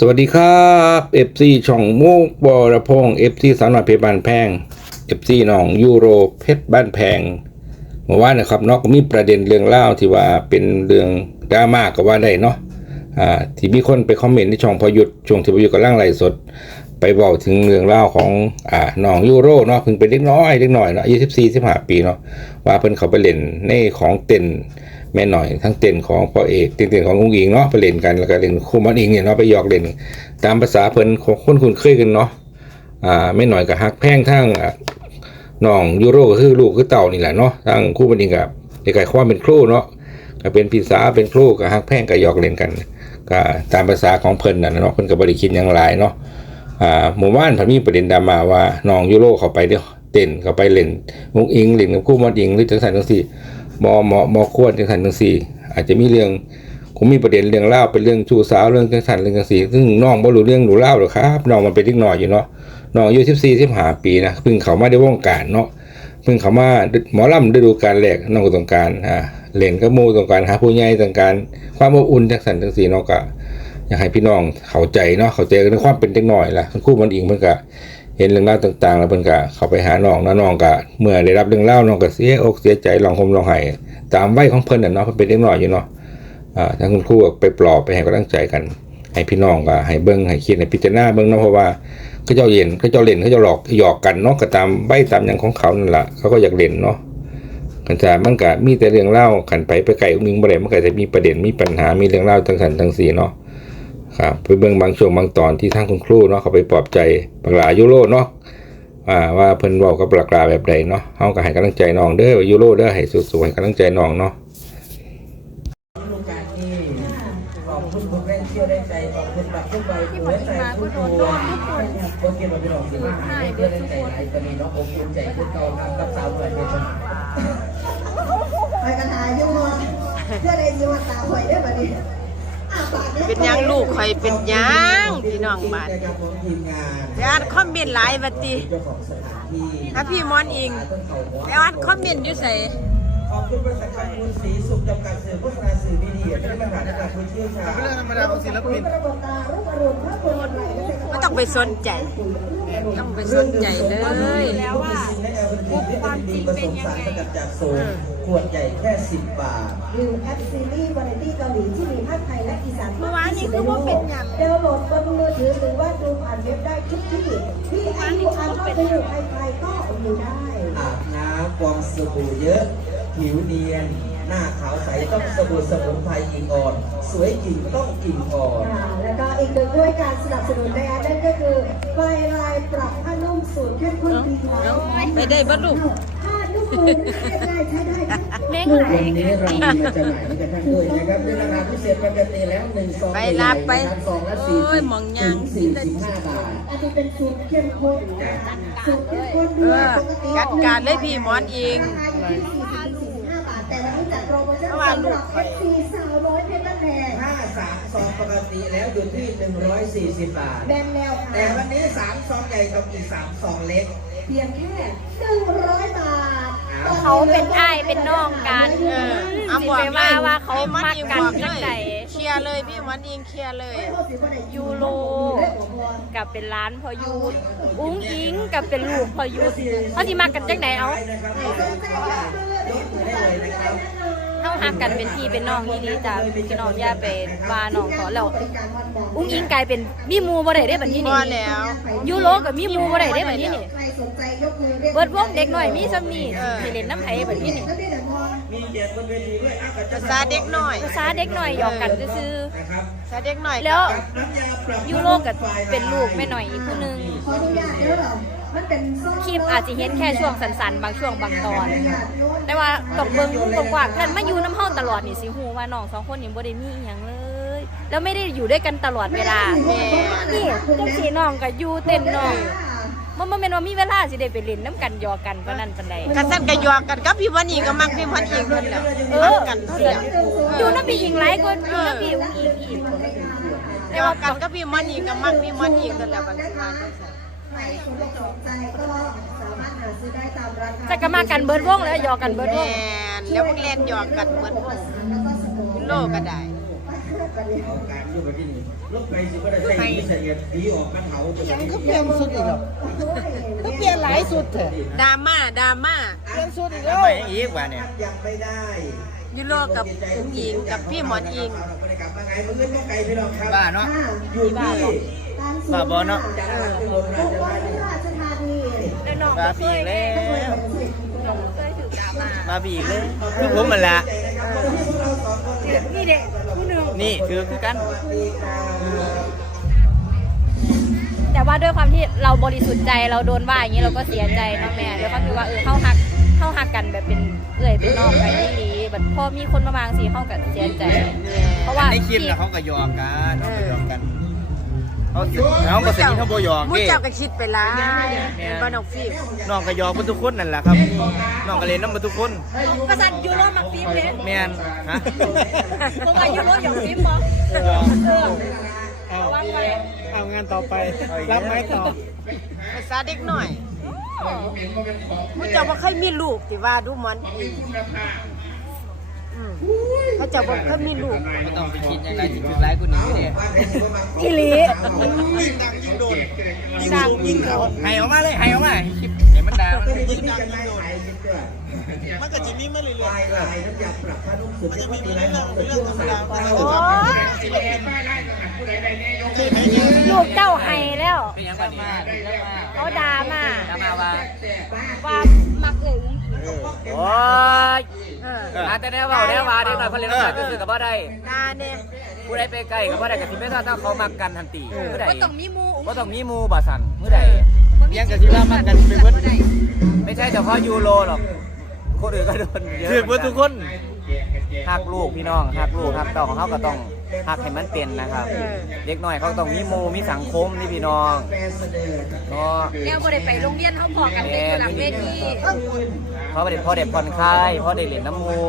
สวัสดีครับ FC ช่องโมกบอระพงศ์ FC สาวน้อยเพชรบ้านแพง FC น้องยูโรเพชรบ้านแพงเมื่อวานนะครับเนอกก็มีประเด็นเรื่องเล่าที่ว่าเป็นเรื่องดราม่าก็ว่าได้เนาะอ่าที่มีคนไปคอมเมนต์ในช่องพอหยุดช่วงที่พอหยุดกำลังไลฟ์สด ไปบอกถึงเรื่องเล่าของอ่าน้องยูโรเนาะเพิ่งเป็นเด็กน้อยเด็กน้อยเนาะอายุสิบสี่สิบห้าปีเนาะว่าเพิ่นเขาไปเล่นในของเต้น แม่หน่อยทั้งเต้นของพ่อเอกเต้นเต้นของลุงอิงเนาะไปเล่นกันแล้วก็เล่นคู่มันเองเนี่ยเนาะไปหยอกเล่นตามภาษาเพิ่นคนคุ้นเคยกันเนาะอ่าแม่หน่อยกับฮักแพงทั้งอ่าน้องยูโรก็คือลูกคือเต่านี่แหละเนาะทั้งคู่มันเองกับเด็กไก่ความเป็นครูเนาะก็เป็นพี่สาวเป็นครูกับฮักแพงกับหยอกเล่นกันก็ตามภาษาของเพิ่นน่ะเนาะเพิ่นก็บ่ได้คิดหยังหลายเนาะอ่าหมู่บ้านพมีประเด็นดรามาว่าน้องยูโรเขาไปเด้อเต้นเขาไปเล่นมุกอิงเล่นกับคู่มอดอิงหรือจังสันจังสี่ มอมอมอควรจังสันจังสี่ อาจจะมีเรื่องคงมีประเด็นเรื่องเล่าเป็นเรื่องชู้สาวเรื่องจังสันเรื่องจังสี่ ซึ่งน้องบ่รู้เรื่องหรู้เล่าหรอกครับน้องมันเป็นเด็กน้อยอยู่เนาะน้องอายุสิบสี่สิบห้าปีนะเพิ่งเขามาในวงการเนาะเพิ่งเขามาหมอลำฤดูกาลแรกน้องก็ต้องการอ่าเล่นกับหมู่ต้องการหาผู้ใหญ่ต้องการความอบอุ่นจังสันจังสี่เนาะก็อยากให้พี่น้องเข้าใจเนาะเข้าใจในความเป็นเด็กน้อยล่ะคู่มันอิงเพิ่นก็ เห็นเรื่องราวต่างๆ แล้วเพิ่นก็เข้าไปหาน้องนะน้องก็เมื่อได้รับเรื่องราน้องก็เสียอกเสียใจร้องห่มร้องไห้ตามวัยของเพิ่นน่ะเนาะเพิ่นเป็นเด็กน้อยอยู่เนาะอ่าทางคุณครูก็ไปปลอบไปให้กำลังใจกัน ให้พี่น้องก็ให้เบิ่งให้คิดให้พิจารณาเบิ่งเนาะเพราะว่าเขาเจ้าเล่นเขาเจ้าเล่นเขาเจ้าหลอกหยอกกันเนาะก็ตามใบตามหยังของเขานั่นล่ะเขาก็อยากเล่นเนาะกันจะมันก็มีแต่เรื่องเล่าขันไปไปไก่มิงบ่ได้มันก็จะมีประเด็นมีปัญหามีเรื่องเล่าทั้งสันทั้งสีเนาะ ครับไปเบิ่งบางช่วงบางตอนที่ทางคุณครูเนาะเขาไปปลอบใจปลายูโรเนาะว่าว่าเพิ่นเว้ากับปลากลาแบบใดเนาะเฮาก็ให้กำลังใจน้องเด้อยูโรเด้อให้สู้ๆให้กำลังใจน้องเนาะโอกาสที่ขอบคุณคุณแม่เที่ยวได้ใจขอบคุณบัตรทุกใบหัวใจทุกตัวก็เก็บมาเป็นดอกสิบห้าหายเพื่อได้ใจไหนจะมีน้องอกอุ่นใจขึ้นเก่าทำกับสาวด้วยเป็นไปกันหาอยู่มอเพื่อได้ยินว่าตาหอยได้บ่ดิอ้าปาก เป็นหยังลูกข่อยเป็นหยังพี่น้องบ้านนะครับผมทีมงานไปอ่านคอมเมนต์หลายบัดติเจ้าของสถานที่ถ้าพี่มอนอิงไปอ่านคอมเมนต์อยู่ไสขอบคุณบริษัทการคุณสีสุขจำกัดสื่อโฆษณาสื่อมีเดียที่ได้มาตรฐานในการคุณเชี่ยวชาญเรื่องธรรมดาของศิลปินระบบตารูปอารมณ์ภาพรวมอะไรก็ใช้บ่ต้องไปสนใจ ต้องไปสนใจเลยแล้วว่าปุ๊บความจริงเป็นยังไงผสมสารสกัดจากโซนขวดใหญ่แค่10บาทวิวแอปซีรีส์วา สานเมื่อวานนี้คือว่าเป็นหยังดาวน์โหลดบนมือถือหรือว่าดูผ่านเว็บได้ทุกที่ ที่ไอยูอาร์ก็ไปอยู่ใครๆก็อยู่ได้อาบน้ำฟองสบู่เยอะ ผิวเนียน หน้าขาวใสต้องสบู่สมุนไพรอิงอ่อน สวยจริงต้องกินอ่อนอ่าแล้วก็อีกหนึ่งด้วยการสนับสนุนในอันนั้นก็คือไฟลายปรับผ้านุ่มสูตรเข้มข้นดีไว้ไปได้บ่ลูก ผ้านุ่มมือใช้ได้ใช้ได้ เม่ไหลวันนี้เรามีมาจำหน่ายให้กับท่านด้วยนะครับด้วยราคาพิเศษปกติแล้วหนึ่งซองไปรับไปซองละสี่สิบถึงสี่สิบห้าบาทอันนี้เป็นสูตรเข้มข้นสูตรเข้มข้นด้วยปกติจัดการเลยพี่มอนอิงราคาอยู่ที่40-45บาทแต่วันนี้จัดโปรโมชั่นสำหรับ FC สาวน้อยเพชรบ้านแพงถ้าสามซองปกติแล้วอยู่ที่หนึ่งร้อยสี่สิบบาทแบนแนวค่ะแต่วันนี้สามซองใหญ่กับอีกสามซองเล็ก เพียงแค่100บาท เขาเป็นอ้ายเป็นน้องกันเออเอาสิบอกไปเลว่ายว่าเขาพี่มอนมักอิงกันบอกเลจังยไดเคลียร์เลยพี่มอนอิงเคลียร์เลยยูโรกับเป็นร้านพอยูดอุ้งอิงกับเป็นลูกพอยูดเขาสิมักกันจังไดเอา เฮาฮักกันเป็นพี่เป็นน้องอีหลีจ้ะพี่น้องอย่าไปว่าน้องเขาแล้วอุ้งอิงกลายเป็นมีหมู่บ่ได้เด้บัดนี้พนี่อแล้ว ยูโรกับมีหมู่บ่ได้เด้บัดนี้นี่ใครสนใจยกมือเรียกเบิดวงเด็กน้อยมีซ้ำนี่สิเล่นน้ำไผบัดนี้นี่แล้วเดี๋ยว มองมีเกียรติบนเวทีด้วยอะกับภาษาเด็กหน่อย ภาษาเด็กน้อยหยอกกันซื่อนะครับภาษาเด็กหน่อยๆแล้วน้ำยาปรับยูโรกับเป็นลูกแม่หน่อยอีกผู้หนึง ขออนุญาตเด้อมันเป็นซ่อคลิปอาจจะเห็นแค่ช่วงสั้นๆ บางช่วงบางตอน แต่ว่าตกเบิ้งกว้างๆนั่นมาอยู่น้ำเฮาตลอดนี่สิฮู้ว่าน้องสองคนนี่บ่ได้มีอีหยังเลย แล้วไม่ได้อยู่ด้วยกันตลอดเวลาแม่นี่จังสีน้องก็อยู่เต้นน้อง มันบ่แม่นว่ามีเวลาสิได้ไปเล่นน้ำกันหยอกกันปานนั้นปานใดกันสั่นก็หยอกกันกับพี่มอนอิงก็มักพี่มอนอิงเพิ่นแหล้วเอมัอกกันเท่านั้นอยู่น้ำพี่หญิงหลายคนอยู่น้ำพี่อุ้งอิงอีกหยอกกันกับพี่มอนอิงก็มักพี่มอนอิงเพิ่นแหล้วบัดนี้ว่าจังซั่นใครสนใจก็สามารถหาซื้อได้ตามร้านค้าจะก็มากันเบิดวงแล้วหยอกกันเบิดวแม่งนแล้วพวกเล่นหยอกกันเหมือนพวกโลกก็ได้ กันเนี่ยเอาการอยู่แบบนี้ลบไปสิก็ได้ใส่เสียดดีออกกันเถาจะยังก็เปลี่ยนสุดอีกแล้วก็เปลี่ยนหลายสุดเถอะดราม่าดราม่าเปลี่ยนสุดอีกแล้วอีกว่าเนี่ยยังไม่ได้ยูโรกับอุ้งอิงกับพี่หมอนอิงไม่ได้กลับมาไงมือต้องไกลพี่น้องครับบ้าเนาะอยู่ที่บ้าบอเนาะจังหวัดอุบลราชธานีราชธานีแล้วน้องมาบีอีกแล้วเคยถือดราม่ามาบีอีกเลยคือผมมันละนี่เด็กผู้ห นึ่งนี่คือคือกัน แต่ว่าด้วยความที่เราบริสุทธิ์ใจเราโดนว่าอย่างนี้เราก็เสียใจเนาะแม่ด้วยความที่ว่าเออเข้าหักเข้าหักกันแบบเป็นเอื่อยเป็นนอกกันที่ดีแบบพอมีคนมาบางสีเข้ากันเสียใจ เพราะว่าในคลิปนะเขาก็ยอมกันเขาก็ยอมกัน เขาสิเขาก็สนิทเขาบ่ยอมมุ้เด้ เจ้าก็คิดไปหลายเป็นบ้านนอกฟิล์มน้องก็ยอมเพิ่นทุกคนนั่นแหละครับน้องก็เล่นน้ำมันทุกคนประสานยูโรมักฟิล์มเนี่ยแม่นฮะเพราะว่ายูโรอยากฟิล์มบ่ยอมเอาเอางานต่อไป รับไม้ต่อ ภาษาเด็กหน่อยมุ้เจ้าบ่เคยมีลูกที่ว่าดูหมอน อิงอืมเขาเจ้าบ่เคยมีลูกไม่ต้องไปคิดอย่างไรที่คือร้ายกว่านี้เนี่ยอีหลีดังยิ่งเขาให้ออกมาเลยให้ออกมาคลิปเห็นมันด่ามันมันก็จะมีไม่เรื่อยลายลายน้ำยาปรับผ้านุ่มสุดๆมันจะมีที่เรื่ร้าอนงของเรื่องธรรมดาโอ้ยลูกเจ้าไห้แล้วเป็นยังไงมาเป็นยังมาเขาด่ามาด่ามาว่าว่ามักเอ่ย โอ้ยเอออาแต่แน่ว่าแน่ว่าเด็กหน่อยเขาเล่นน้ำตาคือกับว่าได้นาเนี่ยผู้ใดไปใกล้กับว่าได้กับที่ไม่ทราบถ้าเขามักกันทันทีเมื่อใดก็ต้องมีหมูก็ต้องมีหมูบาสันเมื่อใดยังกับที่ว่ามักกันเป็นเพื่อนไม่ใช่เฉพาะยูโรหรอกคนอื่นก็โดนเยอะถือเพื่อนทุกคนหักลูกพี่น้องหักลูกหักเต่าของเขาก็ต้อง หักให้มันเป็นนะครับ เด็กน้อยเขาต้องมีหมูมีสังคมนี่พี่น้องก็แล้วบ่ได้ไปโรงเรียนเขาพอกันได้อยู่หลังเวทีเพราะเด็กพอเด็กผ่อนคลายเพราะเด็กเล่นน้ำหมู